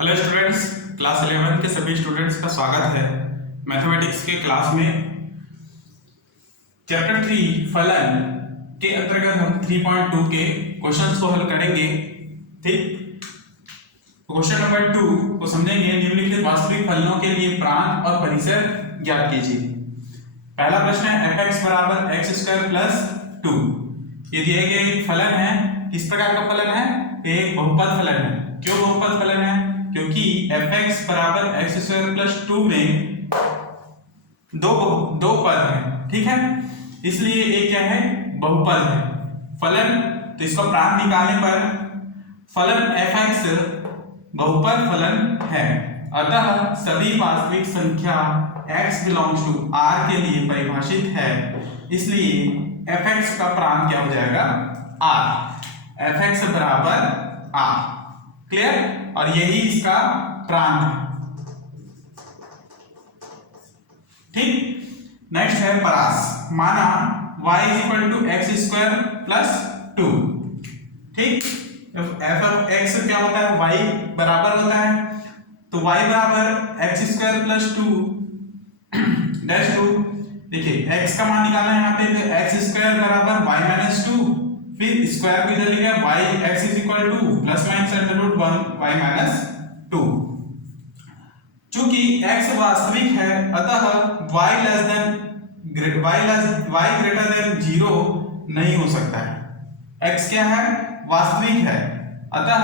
Hello students, class 11 के सभी students का स्वागत है मैथमेटिक्स के क्लास में। चैप्टर 3 फलन के अंतर्गत हम 3.2 के क्वेश्चंस को हल करेंगे। ठीक, क्वेश्चन नंबर 2 को समझेंगे। निम्नलिखित वास्तविक फलनों के लिए प्रांत और परिसर ज्ञात कीजिए। पहला प्रश्न है f(x) बराबर x² प्लस 2। ये दिए गए एक फलन है। किस प्रकार का फलन है? एक बहुपद फलन है। क्यों बहुपद फलन है? क्योंकि f(x) बराबर x² प्लस 2 में दो पद हैं। ठीक है, इसलिए ये क्या है? बहुपद है फलन। तो इसका प्रांत निकालने पर फलन f(x) बहुपद फलन है। अतः सभी वास्तविक संख्या x बिलोंग्स टू R के लिए परिभाषित है, इसलिए f(x) का प्रांत क्या हो जाएगा? R। f(x) बराबर R। क्लियर? और यही इसका प्रांत है। ठीक, नेक्स्ट है परास। माना y = x² प्लस 2। ठीक, f(x) क्या होता है? y बराबर होता है, तो y बराबर x² प्लस 2 डैश 2। देखिए x का मान निकालना है यहाँ पे, तो x² बराबर y माइनस 2, फिर स्क्वायर को इधर लेके y x = plus minus √1 y minus 2। चूंकि x वास्तविक है, अतः y ग्रेटर देन 0 नहीं हो सकता है। x क्या है? वास्तविक है, अतः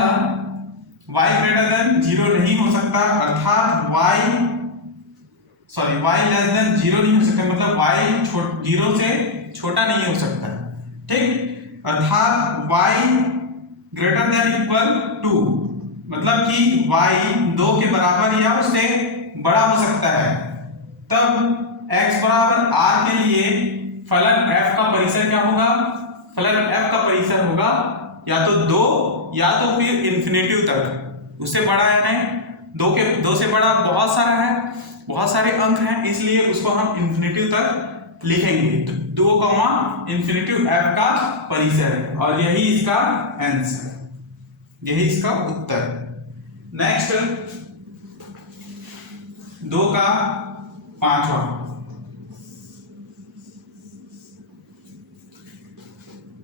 y ग्रेटर देन 0 नहीं हो सकता, अर्थात y लेस देन 0 नहीं हो सकता, मतलब y 0 से छोटा नहीं हो सकता। ठीक, अर्थात y ग्रेटर देन इक्वल 2, मतलब कि y 2 के बराबर या उससे बड़ा हो सकता है। तब x बराबर r के लिए फलन f का परिसर क्या होगा? फलन f का परिसर होगा या तो 2 या तो फिर इंफिनिटिव तक। उससे बड़ा है नहीं, 2 से बड़ा बहुत सारा है, बहुत सारे अंक हैं, इसलिए उसको हम इंफिनिटिव तक लिखेंगे। तो 2, इंफिनिटिव f का परिसर है, और यही इसका आंसर, यही इसका उत्तर। नेक्स्ट 2 का 5वां।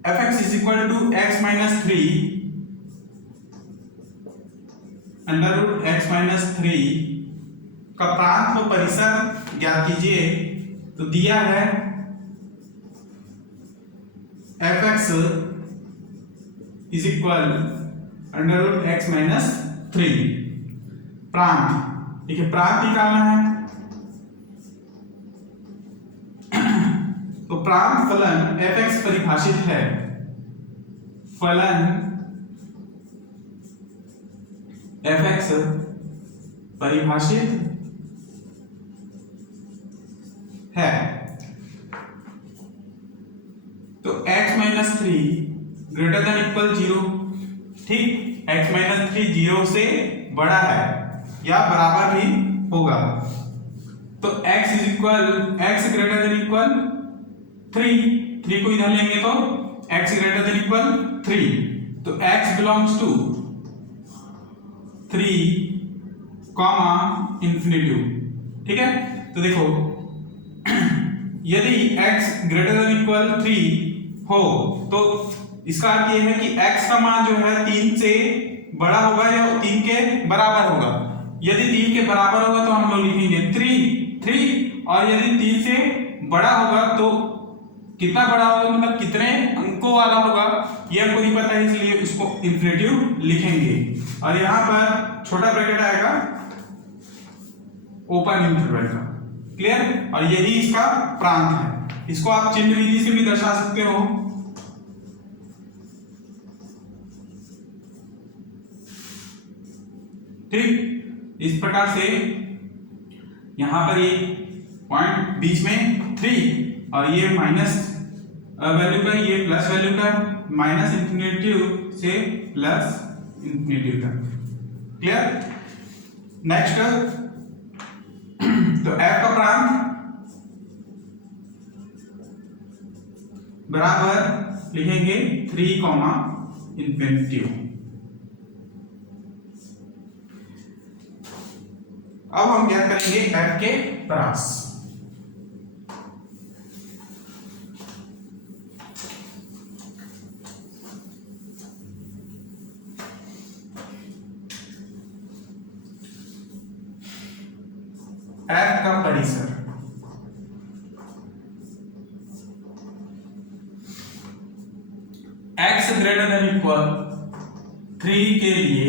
f(x) = x minus 3 √x minus 3 का प्रांत व परिसर ज्ञात कीजिए। तो दिया है f(x) √x minus 3। प्रांत, देखिए प्रांत निकालना है। तो प्रांत फलन f(x) परिभाषित है, फलन f(x) परिभाषित है। तो x minus 3 greater than equal 0। ठीक, x minus 3 0 से बड़ा है या बराबर भी होगा, तो x ग्रेटर देन इक्वल 3 को इधर लेंगे तो x ग्रेटर देन इक्वल 3, तो x बिलोंग्स टू 3, इंफिनिटिव। ठीक है, तो देखो यदि x ग्रेटर देन इक्वल 3 हो तो इसका अर्थ यह है कि x का मान जो है 3 से बड़ा होगा या 3 के बराबर होगा। यदि 3 के बराबर होगा तो हम लोग लिखेंगे 3, और यदि 3 से बड़ा होगा तो कितना बड़ा होगा, मतलब कितने अंकों वाला होगा, ये हमको नहीं पता है, इसलिए उसको इंफिनिटिव लिखेंगे। और यहां पर छोटा ब्रैकेट आएगा ओपन इंटरवल का। क्लियर? और यही इसका प्रांत है। इसको आप चिन्ह विधि से भी दर्शा सकते हो। ठीक, इस प्रकार से यहां पर ये पॉइंट बीच में 3 और ये माइनस वैल्यू का, ये प्लस वैल्यू का, माइनस इंफिनिटिव से प्लस इंफिनिटिव तक। क्लियर? नेक्स्ट, तो f का प्रांत बराबर लिखेंगे 3, इंफिनिटिव। अब हम क्या करेंगे f के परास। f का परिसर x ग्रेटर देन इक्वल 3 के लिए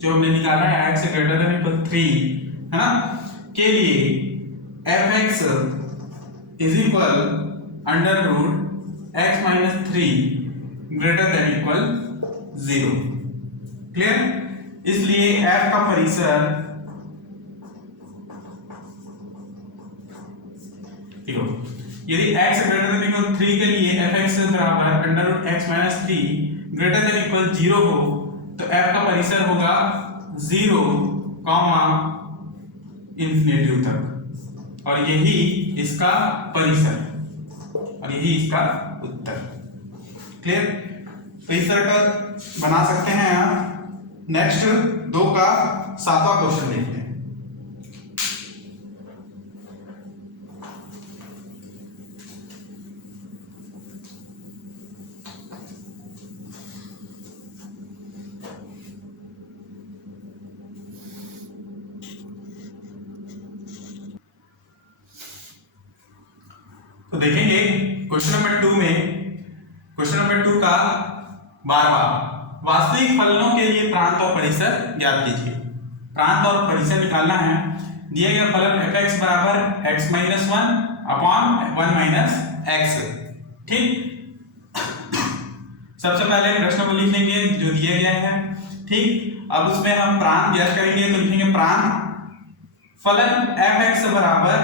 जो हमने निकाला है x ग्रेटर देन इक्वल 3 है ना के लिए fx is equal under root x minus 3 greater than equal 0। Clear? इसलिए f का परिसर देखो, यदि x ग्रेटर देन इक्वल 3 के लिए fx बराबर under root x minus 3 greater than equal 0 हो तो f का परिसर होगा 0, इंफिनिटी तक, और यही इसका परिसर और यही इसका उत्तर। क्लियर? परिसर का बना सकते हैं आप। नेक्स्ट 2 का 7वां क्वेश्चन देखते हैं। तो देखेंगे क्वेश्चन नंबर 2 में, क्वेश्चन नंबर 2 का 12वां, वास्तविक फलनों के लिए प्रांत और परिसर ज्ञात कीजिए। प्रांत और परिसर निकालना है। दिया गया फलन fx बराबर x minus 1 upon 1 minus x। ठीक, सबसे पहले प्रश्न को लिख लेंगे जो दिया गया है। ठीक, अब उसमें हम प्रांत ज्ञात करेंगे तो लिखेंगे प्रांत फलन fx बराबर,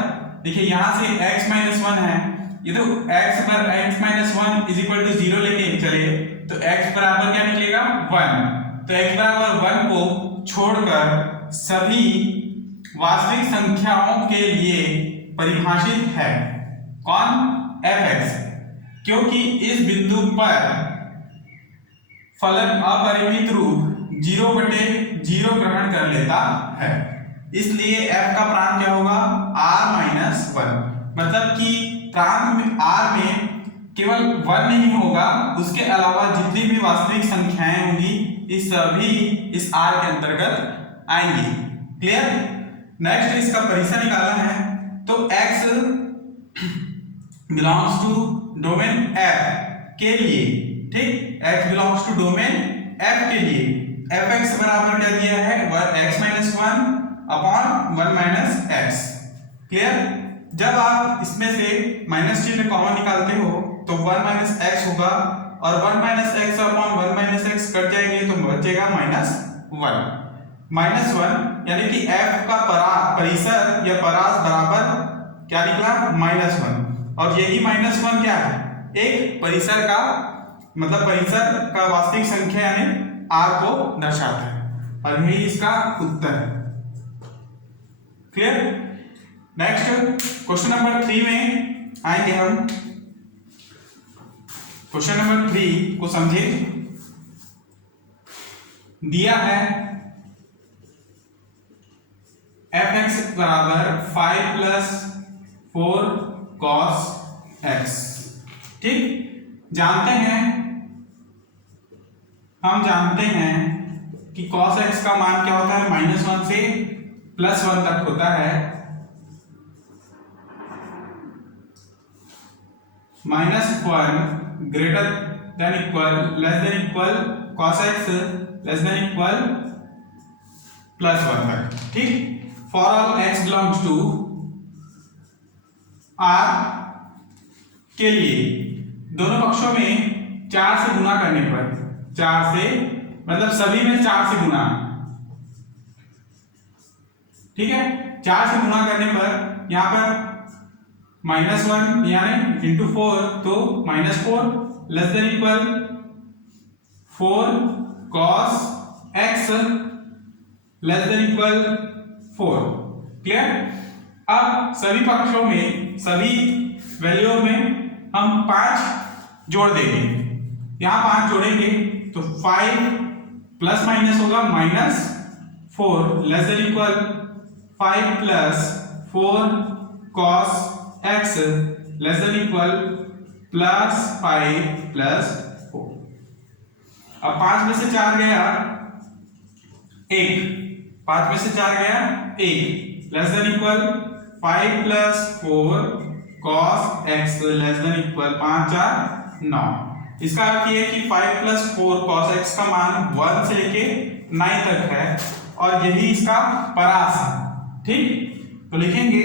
देखिए यहां से x माइनस 1 है, ये तो x पर x minus 1 is equal to 0 लेके चले तो x बराबर क्या निकलेगा 1। तो x बराबर 1 को छोड़कर सभी वास्तविक संख्याओं के लिए परिभाषित है कौन? fx, क्योंकि इस बिंदु पर फलन अपरिमित रूप 0/0 ग्रहण कर लेता है, इसलिए f का प्रांत क्या होगा r माइनस 1। मतलब कि प्रांत में r में केवल 1 नहीं होगा, उसके अलावा जितनी भी वास्तविक संख्याएं होंगी इस सभी इस r के अंतर्गत आएंगी। क्लियर? नेक्स्ट इसका परिसर निकालना है तो x belongs to domain f के लिए, ठीक, x belongs to domain f के लिए fx बराबर क्या दिया है x minus 1 upon 1 minus x। Clear? जब आप इसमें से माइनस चिन्ह कॉमन निकालते हो तो 1 माइनस x होगा और 1 minus x upon 1 minus x cut जाएंगे तो बचेगा माइनस 1 यानी कि f का परिसर या परास बराबर क्या निकला -1, और यही -1 क्या है एक परिसर का मतलब परिसर का वास्तविक संख्या यानी r को दर्शाता है, और यही इसका उत्तर है। क्लियर? नेक्स्ट क्वेश्चन नंबर 3 में आएंगे हम। क्वेश्चन नंबर 3 को समझे। दिया है fx बराबर 5 प्लस 4 cos x। ठीक, हम जानते हैं कि cos x का मान क्या होता है -1 से +1 तक होता है। -1 greater than equal less than equal cos x less than equal +1 तक। ठीक, for all x belongs to r के लिए दोनों पक्षों में 4 से गुना करने पर, 4 से मतलब सभी में 4 से गुना, ठीक है, 4 से गुना करने पर यहाँ पर -1 यानी इंटू 4 तो -4 less than equal 4 cos x less than equal 4। Clear? अब सभी पक्षों में सभी वैल्यू में हम 5 जोड़ देंगे। यहाँ 5 जोड़ेंगे तो 5 प्लस माइनस होगा 4 less than equal 5 plus 4 cos x less than equal plus 5 plus 4। अब 5 में से 4 गया 1, 5 में से 4 गया 1 less than equal 5 plus 4 cos x less than equal 5 4 9। इसका अर्थ ये है कि 5 प्लस 4 cos x का मान 1 से लेके 9 तक है और यही इसका परास है। ठीक, तो लिखेंगे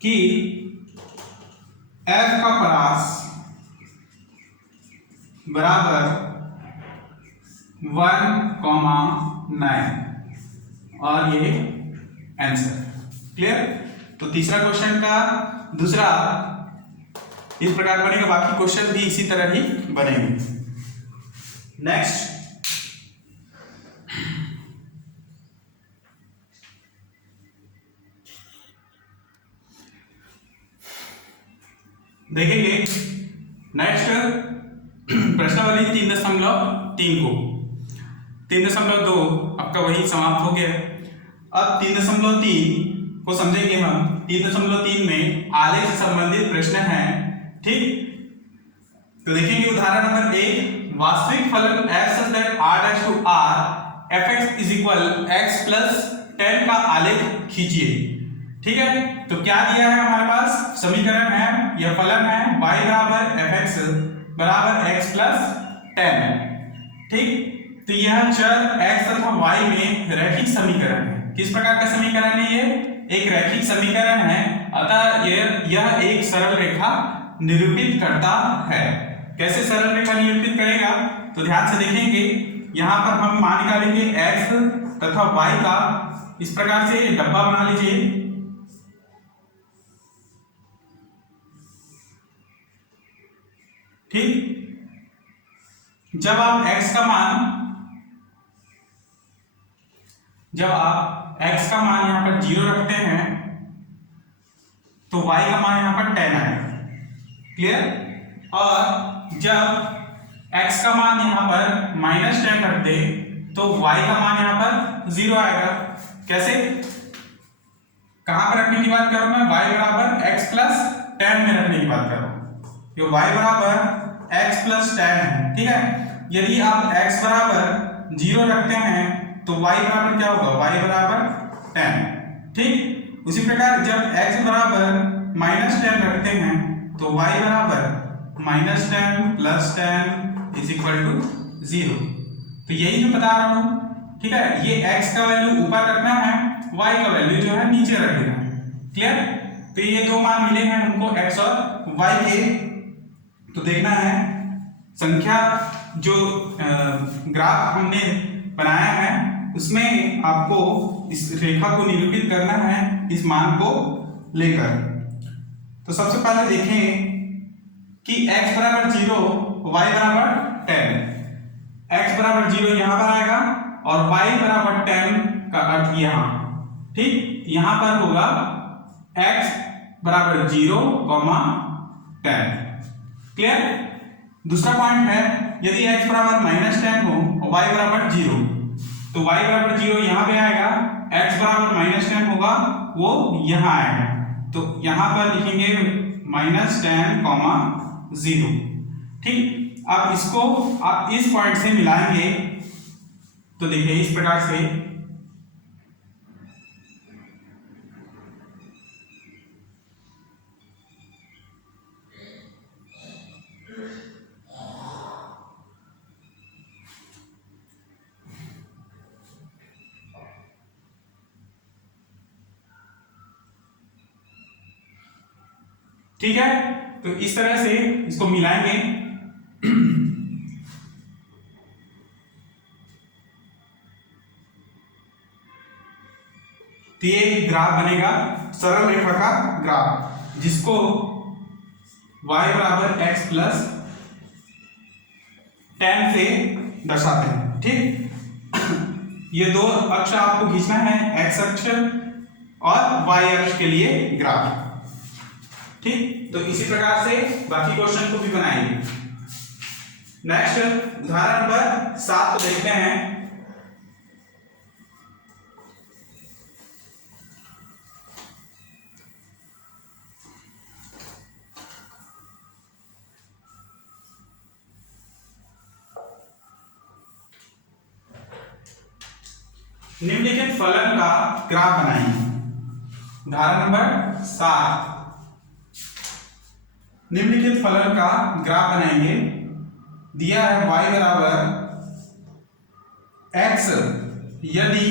कि f का परास बराबर 1,9 और ये आंसर। क्लियर। तो तीसरा क्वेश्चन का दूसरा इस प्रकार बनेगा, बाकी क्वेश्चन भी इसी तरह ही बनेंगे। नेक्स्ट देखेंगे नेक्स्ट प्रश्नावली 3.3 को 3.2 आपका वही समाप्त हो गया। अब 3.3 को समझेंगे हम। 3.3 में आलेख से संबंधित प्रश्न है। ठीक, तो देखेंगे उदाहरण नंबर 1, वास्तविक फलन f such that r dash to r fx is equal x plus 10 का आलेख खींचिए। ठीक है, तो क्या दिया है हमारे पास, समीकरण है, यह फलन है y बराबर fx बराबर x plus 10। ठीक, तो यह चर x तथा y में रैखिक समीकरण है। किस प्रकार का समीकरण है? ये एक रैखिक समीकरण है, अतः यह एक सरल रेखा निरूपित करता है। कैसे सरल रेखा निरूपित करेगा? तो ध्यान से देखेंगे, यहां पर हम मान निकालेंगे x तथा y का। इस प्रकार से डब्बा बना लीजिए। ठीक, जब आप x का मान यहां पर 0 रखते हैं तो y का मान यहां पर 10 आएगा। क्लियर। और जब x का मान यहां पर -10 रख दे तो y का मान यहां पर 0 आएगा। कैसे, कहां पर रखने की बात कर रहा हूं मैं? y बराबर x प्लस 10 में रखने की बात कर रहा हूं। ये y बराबर x प्लस 10 है। ठीक है, यदि आप x बराबर 0 रखते हैं तो y बराबर क्या होगा? y बराबर 10। ठीक, उसी प्रकार जब x बराबर -10 रखते हैं तो y बराबर -10 प्लस 10 इज इक्वल टू 0। तो यही जो बता रहा हूं। ठीक है, ये x का वैल्यू ऊपर रखना है, y का वैल्यू जो है नीचे रख देना है। क्लियर। तो ये दो मान मिले हैं हमको x और y के। तो देखना है संख्या जो ग्राफ हमने बनाया है उसमें आपको इस रेखा को निरूपित करना है इस मान को लेकर। तो सबसे पहले देखें कि x बराबर 0 y बराबर 10। x बराबर 0 यहां पर आएगा और y बराबर 10 का अर्थ यहां। ठीक, यहां पर होगा x बराबर 0, 10। क्लियर। दूसरा पॉइंट है, यदि x बराबर -10 हो और y बराबर 0 तो y बराबर 0 यहां पे आएगा, x बराबर -10 होगा वो यहां आएगा। तो यहां पर लिखेंगे -10, 0। ठीक, अब इसको आप इस पॉइंट से मिलाएंगे तो देखिए इस प्रकार से ठीक है, तो इस तरह से इसको मिलाएंगे। तो ये ग्राफ बनेगा सरल रेखा का ग्राफ, जिसको y बराबर x प्लस 10 से दर्शाते हैं। ठीक, ये दो अक्ष आपको खींचना है, x अक्ष और y अक्ष के लिए ग्राफ। ठीक, तो इसी प्रकार से बाकी क्वेश्चन को भी बनाएंगे। नेक्स्ट उदाहरण नंबर 7 को देखते हैं। निम्नलिखित फलन का ग्राफ बनाइए। उदाहरण नंबर 7, निम्नलिखित फलन का ग्राफ बनाएंगे। दिया है y बराबर x यदि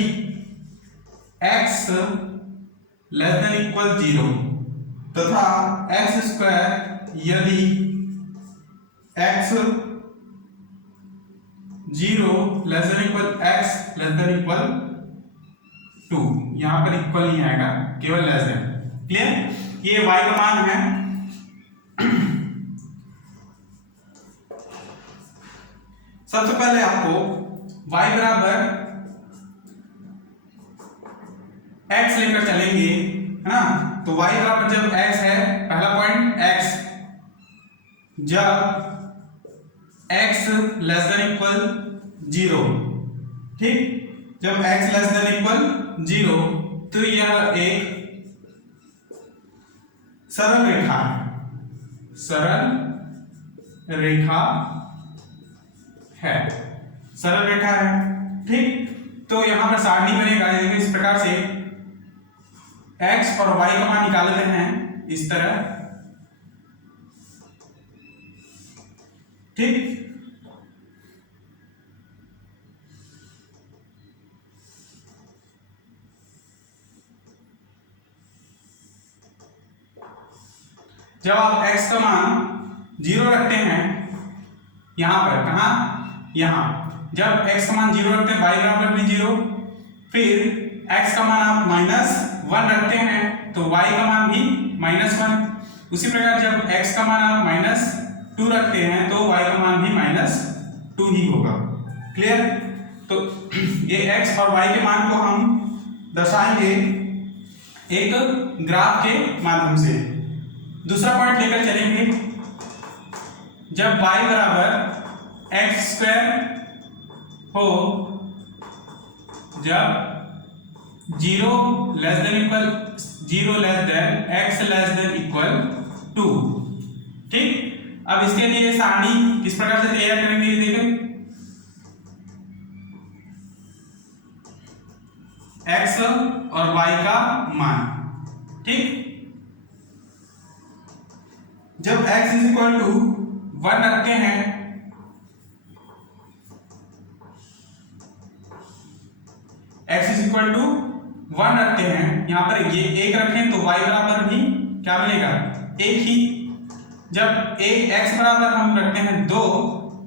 x लेस देन इक्वल 0 तथा x स्क्वायर यदि x 0 less than equal x less than equal 2। यहां पर इक्वल नहीं आएगा, केवल लेस देन। क्लियर? ये y का मान है। सबसे पहले आपको y बराबर x लेकर चलेंगे, है ना। तो y बराबर जब x है, पहला पॉइंट x, जब x लेस देन इक्वल 0, ठीक, जब x लेस देन इक्वल 0 तो यह एक सरल रेखा है, सरल रेखा है, ठीक। तो यहां पर सारणी बनेगा इस प्रकार से, x और y का मान निकाल लेते हैं इस तरह, ठीक। जब आप x का मान 0 रखते हैं, यहां पर, कहां, यहां, जब x का मान 0 रखते हैं, y बराबर भी 0, फिर x का मान आप -1 रखते हैं तो y का मान भी -1। उसी प्रकार जब x का मान आप -2 रखते हैं तो y का मान भी -2 ही होगा। क्लियर? तो ये x और y के मान को हम दर्शाएंगे एक ग्राफ के माध्यम से। दूसरा पॉइंट लेकर चलेंगे, जब y बराबर x स्क्वायर हो, जब 0 less than equal 0 less than x less than equal 2, ठीक। अब इसके लिए सारणी किस प्रकार से तैयार करेंगे, ये देखें। x और y का मान, ठीक। जब x इज इक्वल टू 1 रखते हैं, x इज इक्वल टू 1 रखते हैं, यहां पर ये 1 रखें तो y बराबर भी क्या मिलेगा, 1 ही। जब x बराबर हम रखते हैं 2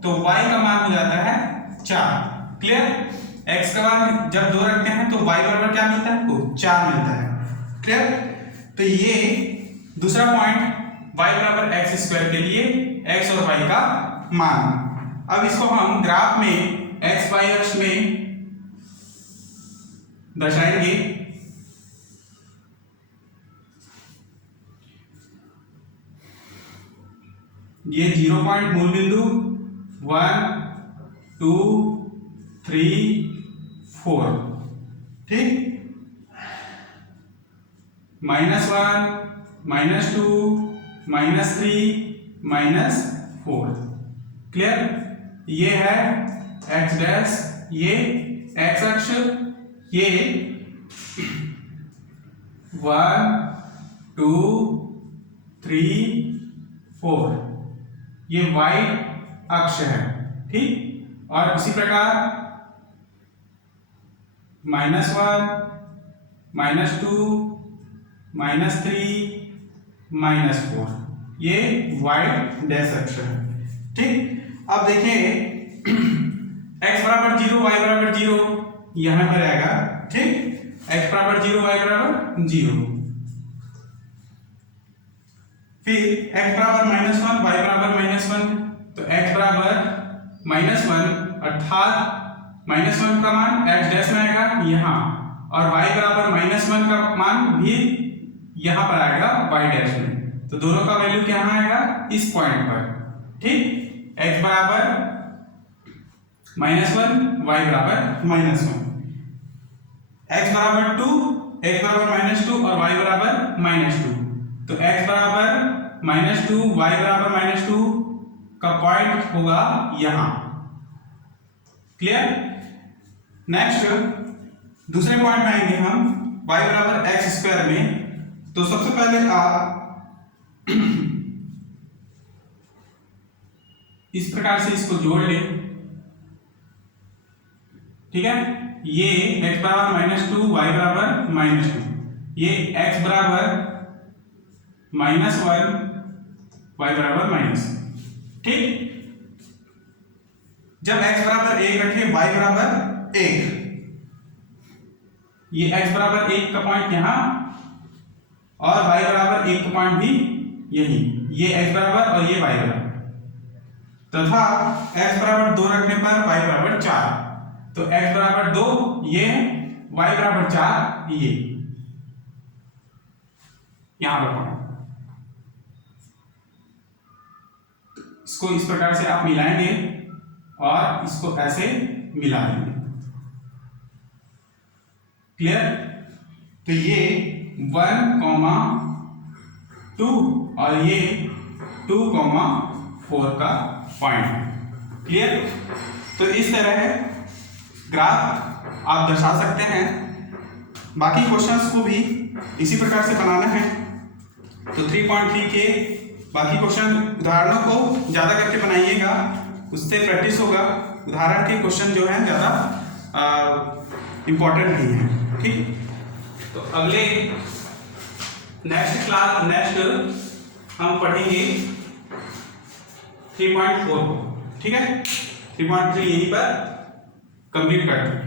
तो y का मान हो जाता है 4। क्लियर? x का मान जब 2 रखते हैं तो y बराबर क्या मिलता है, तो 4 मिलता है। क्लियर? तो ये दूसरा पॉइंट y बराबर x स्क्वायर के लिए x और y का मान। अब इसको हम ग्राफ में x y अक्ष में दर्शाएंगे। ये 0 पॉइंट मूल बिंदु 1 2 3 4, ठीक, -1 -2 -3 -4। क्लियर? ये है x डैश, ये x अक्ष, ये 1 2 3 4, ये y अक्ष है, ठीक। और उसी प्रकार -1 -2 -3 -4, ये y डैश अक्ष है, ठीक। अब देखिए x बराबर 0 y बराबर 0 यहां पर आएगा, ठीक। x बराबर 0 y बराबर 0, फिर x बराबर -1 y बराबर -1, तो x बराबर -1 अर्थात -1 का मान x डैश में आएगा यहाँ, और y बराबर -1 का मान भी यहाँ पर आएगा y डैश में। तो दोनों का वैल्यू क्या आएगा, इस पॉइंट पर, ठीक। x बराबर -1 y बराबर -1, x बराबर 2 x बराबर -2 और y बराबर -2, तो x बराबर -2 y बराबर -2 का पॉइंट होगा यहाँ। क्लियर? नेक्स्ट दूसरे पॉइंट में आएंगे हम y बराबर एक्स स्क्वायर में। तो सबसे पहले आप इस प्रकार से इसको जोड़ ले, ठीक है। ये x बराबर -2, y बराबर -2, ये x बराबर -1, y बराबर -, ठीक। जब x बराबर 1 रखें, y बराबर 1, ये x बराबर 1 का पॉइंट यहां और y बराबर 1 का पॉइंट भी यही, ये x बराबर और ये y बराबर, तथा x बराबर 2 रखने पर y बराबर 4, तो x बराबर 2 ये, y बराबर 4 ये, यहां पर पॉइंट। इसको इस प्रकार से आप मिलाएंगे और इसको ऐसे मिला देंगे, क्लियर। तो ये 1,2 और ये 2,4 का पॉइंट, क्लियर। तो इस तरह है ग्राफ आप दर्शा सकते हैं। बाकी क्वेश्चंस को भी इसी प्रकार से बनाना है। तो 3.3 के बाकी क्वेश्चन उदाहरणों को ज़्यादा करके बनाइएगा, उससे प्रैक्टिस होगा। उदाहरण के क्वेश्चन जो है ज़्यादा इम्पोर्टेंट नहीं है, ठीक। तो अगले नेक्स्ट हम पढ़ेंगे 3.4 को, ठीक है। 3.3 यहीं पर कंप्लीट करते हैं।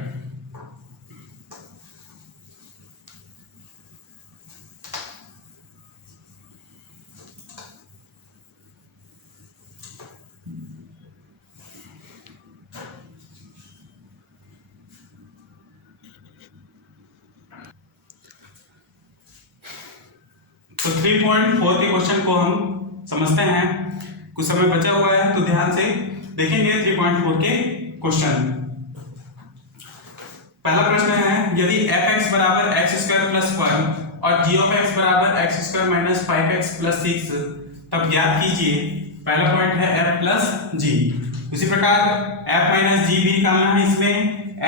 तो 3.4 के क्वेश्चन को हम समझते हैं। कुछ समय बचा हुआ है तो ध्यान से देखेंगे 3.4 के क्वेश्चन। पहला प्रश्न है, यदि f(x) बराबर x² + 1 और g(x) बराबर x² - 5x + 6 तब ज्ञात कीजिए। पहला पॉइंट है f + g। उसी प्रकार f - g भी निकालना है, इसमें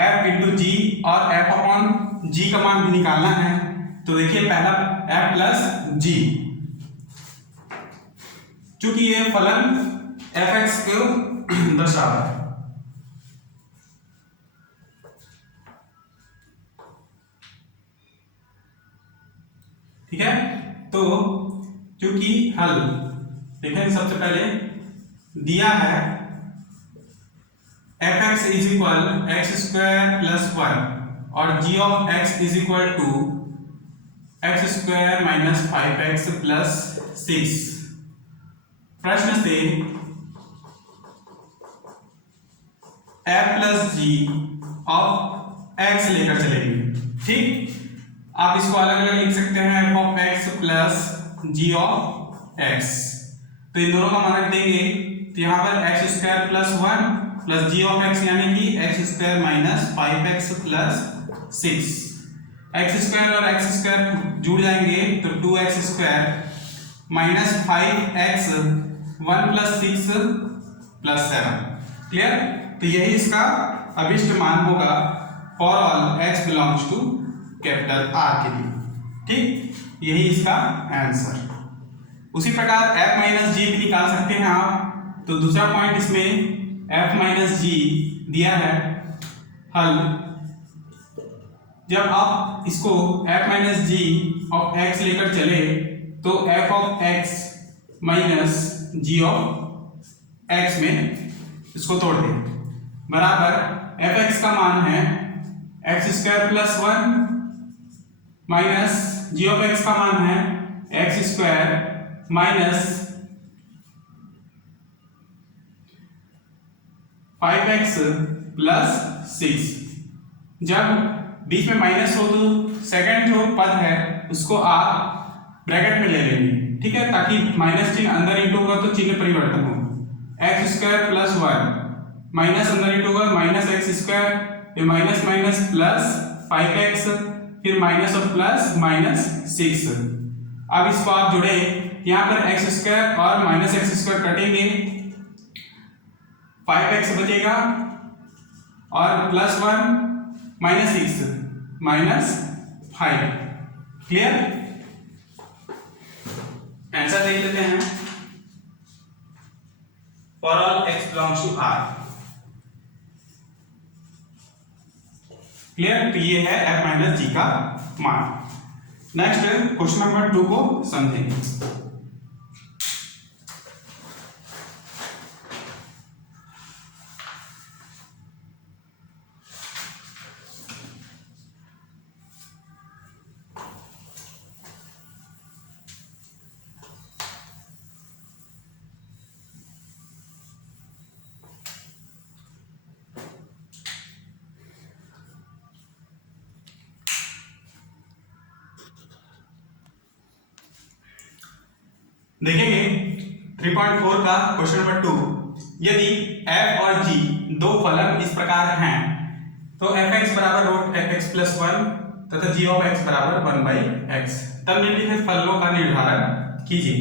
f × g और f/g का मान भी निकालना है। तो देखिए पहला f + g, चूंकि ये फलन f(x) को दर्शा रहा है, ठीक है। तो क्योंकि हल देखें, सबसे पहले दिया है f(x) = x² + 1 और g(x) = x² - 5x + 6। प्रश्न से f + g of x लेकर चलेंगे, ठीक। आप इसको अलग अलग लिख सकते हैं, f(x) + g of x। तो इन दोनों का मान रख देंगे, तो यहाँ पर x² + 1 + g of x यानी कि x² - 5x + 6। x² और x² जुड़ जाएंगे तो 2x² - 5x 1 + 6 + 7, क्लियर। तो यही इसका अभिष्ट मान होगा for all x belongs to R के लिए, ठीक। यही इसका आंसर। उसी प्रकार f - g भी निकाल सकते हैं आप। तो दूसरा पॉइंट इसमें f - g दिया है। हल, जब आप इसको f - g of x लेकर चले तो f(x) - g of x में इसको तोड़ दें, बराबर f(x) का मान है x² + 1 minus g of x का मान है x² - 5x + 6। जब बीच में माइनस हो तो सेकंड जो पद है उसको आप ब्रैकेट में ले लेंगे, ठीक है, ताकि माइनस चिन्ह अंदर इंटू होगा तो चिन्ह परिवर्तन हो। x² + 1 माइनस अंदर इंटू होगा -x², फिर माइनस माइनस प्लस 5x, फिर माइनस और प्लस -6। अब इसको आप जुड़े, यहाँ पर x² और -x² कटेंगे, 5x बचेगा और +1 -6 -5। क्लियर? आंसर देख लेते हैं। For all x belongs to R। Clear? तो ये है f माइनस जी का मान। नेक्स्ट क्वेश्चन नंबर 2 को समझेंगे। देखेंगे 3.4 का क्वेश्चन नंबर 2। यदि f और g दो फलन इस प्रकार हैं तो fx बराबर रूट fx प्लस 1 तथा g ऑफ x बराबर 1/x, तब निम्नलिखित फलनों का निर्धारण कीजिए।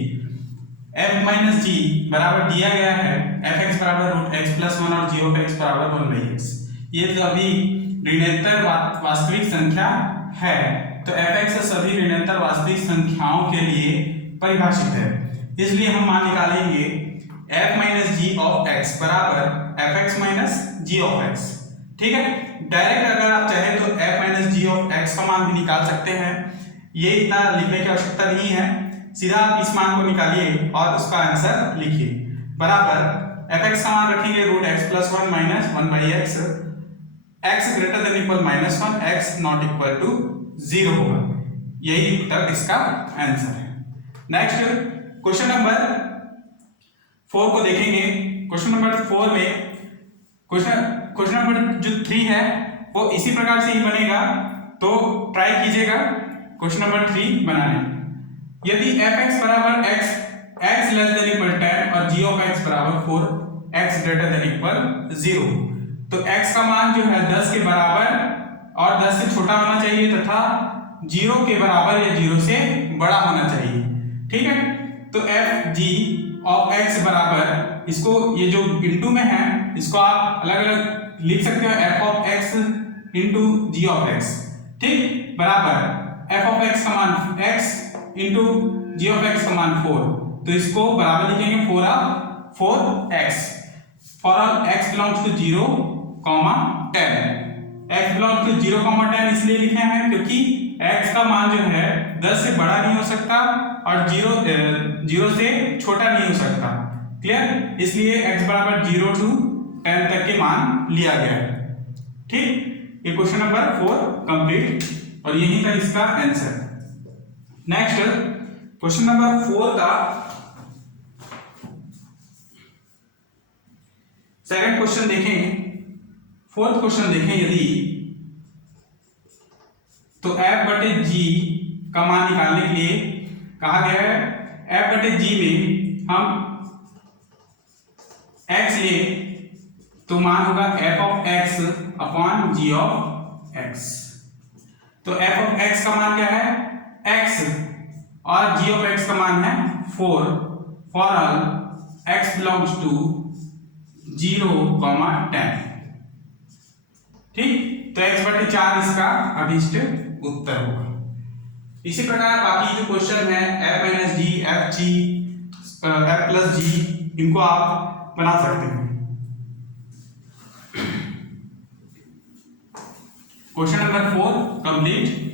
f माइनस g बराबर दिया गया है fx बराबर रूट x प्लस 1 और g ऑफ x बराबर 1/x। ये सभी ऋणात्मक वास्तविक संख्या है, तो fx सभी ऋणात्मक वास्तविक संख्याओं के लिए परिभाषित है, इसलिए हम मान निकालेंगे f minus g of x बराबर fx minus g of x। ठीक है, डायरेक्ट अगर आप चाहें तो f minus g of x का मान भी निकाल सकते हैं, ये इतना लिखने की आवश्यकता नहीं है, सीधा आप इस मान को निकालिए और उसका आंसर लिखिए। बराबर fx का मान रखेंगे root x plus 1 minus 1/x, x greater than equal -1, x not equal to 0 होगा। यही तक इसका आंसर है। नेक्स्ट क्वेश्चन नंबर 4 को देखेंगे। क्वेश्चन नंबर 4 में क्वेश्चन नंबर जो 3 है वो इसी प्रकार से ही बनेगा, तो ट्राई कीजिएगा क्वेश्चन नंबर 3 बनाने। यदि fx बराबर x लेस देन इक्वल 10 और g ऑफ x बराबर 4, x ग्रेटर देन इक्वल 0, तो x का मान जो है 10 के बराबर और 10 से छोटा होना चाहिए तथा 0 के बराबर या 0 से बड़ा होना चाहिए। ठीक है, तो f g ऑफ x बराबर, इसको ये जो इंटू में है इसको आप अलग अलग लिख सकते हो, f of x into g of x। ठीक, बराबर f ऑफ x का मान x into g of x का मान 4, तो इसको बराबर लिखेंगे 4x। For all x belongs to 0, 10। x belongs to 0, 10 इसलिए लिखे हैं क्योंकि x का मान जो है 10 से बड़ा नहीं हो सकता और 0 से छोटा नहीं हो सकता। क्लियर? इसलिए x बराबर 0 to 10 तक के मान लिया गया है। ठीक, ये क्वेश्चन नंबर 4 कंप्लीट और यही था इसका आंसर। नेक्स्ट क्वेश्चन नंबर 4 का सेकंड क्वेश्चन देखें। फोर्थ क्वेश्चन देखें, यदि तो f बटे g का मान निकालने के लिए कहा गया है, f बटे g में हम x ले तो मान होगा f of x upon g of x। तो f ऑफ x का मान क्या है? x, और g ऑफ x का मान है 4। For all x belongs to 0, 10। ठीक, तो x बटे 4 इसका अभिष्ट उत्तर होगा। इसी प्रकार बाकी जो क्वेश्चन है f माइनस जी, f जी, f प्लस जी, इनको आप बना सकते हैं। Question number 4 complete.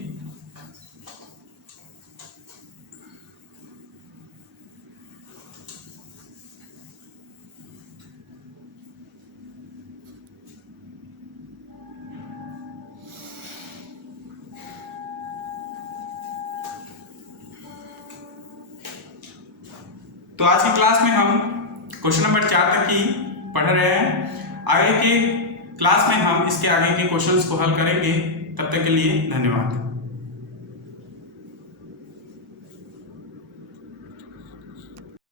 तो आज की क्लास में हम क्वेश्चन नंबर 4 तक ही पढ़ रहे हैं। आगे के क्लास में हम इसके आगे के क्वेश्चंस को हल करेंगे। तब तक के लिए धन्यवाद।